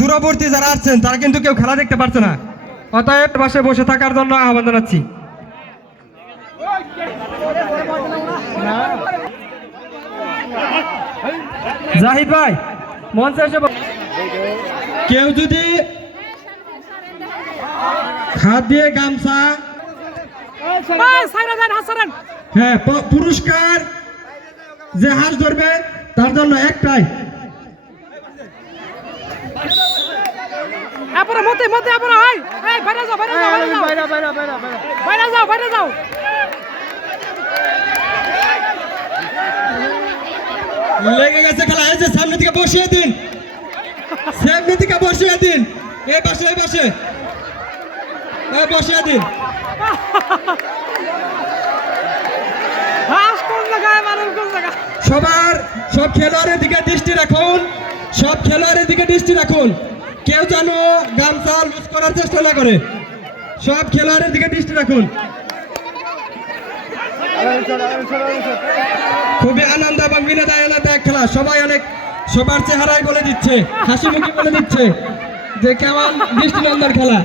দূরবর্তী যারা আসছেন তারা কিন্তু কেউ খেলা দেখতে পারছে না, অতএব পাশে বসে থাকার জন্য আহ্বান জানাচ্ছি। জাহিদ ভাই মঞ্চে এসে কেউ যদি হাত দিয়ে গামছা, হ্যাঁ পুরস্কার যে হাঁস ধরবে তার জন্য একটাই। লেগে গেছে খেলা, এই যে সামনে থেকে বসিয়ে দিন, সামনে থেকে বসিয়ে দিন, এই পাশে এই পাশে বসিয়ে দিন। সব খেলোয়াড়ের দিকে দৃষ্টি রাখুন, সব খেলোয়াড়ের দিকে দৃষ্টি রাখুন, কেউ যেন গামছা লুজ করার চেষ্টা না করে। সব খেলোয়াড়ের দিকে দৃষ্টি রাখুন। খুবই আনন্দ এবং বিনোদনদায়ক খেলা, সবাই অনেক সবার চেহারায় বলে দিচ্ছে, হাসি মুখে বলে দিচ্ছে যে কেমন দৃষ্টিনন্দন খেলা।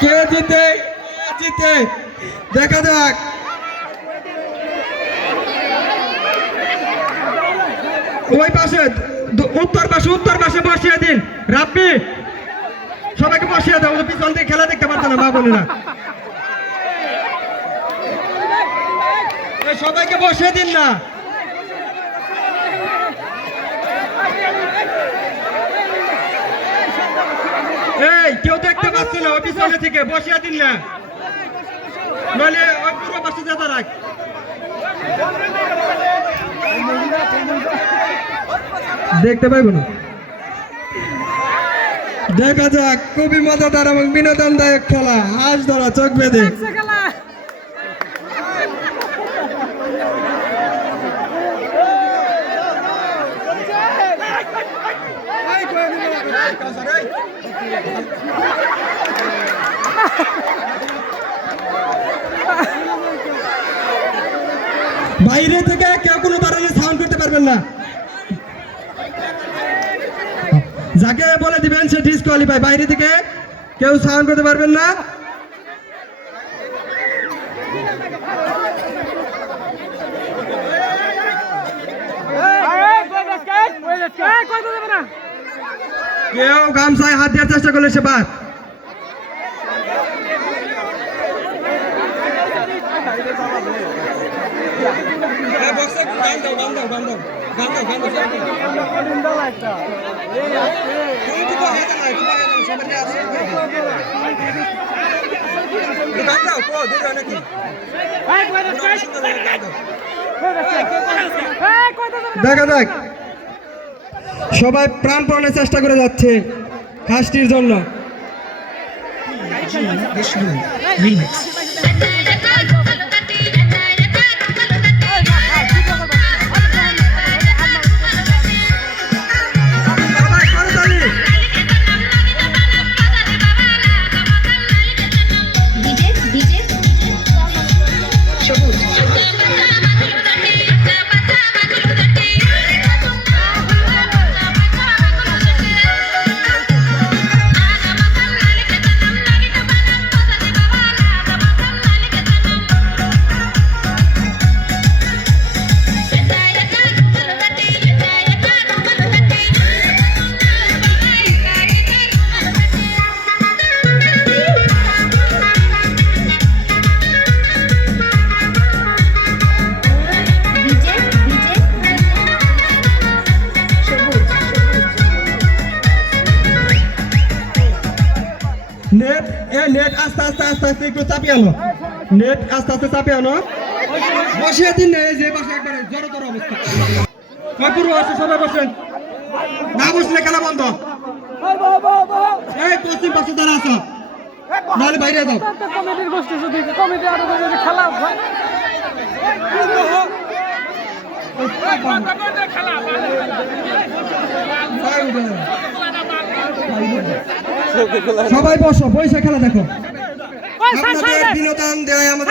কে জিতে জিতে দেখা যাক। ওই পাশে উত্তর পাশে বসিয়ে দিন। রাব্বি সবাইকে বসিয়ে দাও, পিছন থেকে খেলা দেখতে পারতো না মা বোনেরা। সবাইকে বসিয়ে দিন না, এই কেউ দেখতে পাচ্ছি না, ওই পিছনে থেকে বসিয়ে দিন না, নইলে ওই পুরো পাশে যেতে রাখ। দেখতে পাইব না। দেখা যাক, খুবই মজাদার এবং বিনোদনদায়ক খেলা, হাঁস ধরা চোখ বেঁধে। বাইরে থেকে কেউ কোনো ধরনের সাউন্ড করতে পারবেন না, যাকে বলে দিবেন সে ডিসকোয়ালিফাই। বাইরে থেকে কেউ সাউন্ড করতে পারবেন না। কেউ গামছায় হাত দেওয়ার চেষ্টা করলে সে বাদ। দেখা যাক, সবাই প্রাণপণে চেষ্টা করে যাচ্ছে হাঁসটির জন্য। নেট আস্তে আস্তে আস্তে আস্তে একটু চাপিয়ে আনো, নেট আস্তে আস্তে চাপিয়ে আনো, বসিয়ে দিন। এই যে বসে একবারে জড়তর অবস্থা, পূর্ব আসছে, সবাই বসেন, না বসলে খেলা বন্ধ। এই পশ্চিম পাশে যারা আছো নাহলে বাইরে যাও। কমিটির গোষ্ঠী যদি কমিটি আরো খেলা সবাই বসো, বসে খেলা দেখো। আপনাদের বিনোদন দেয় আমাদের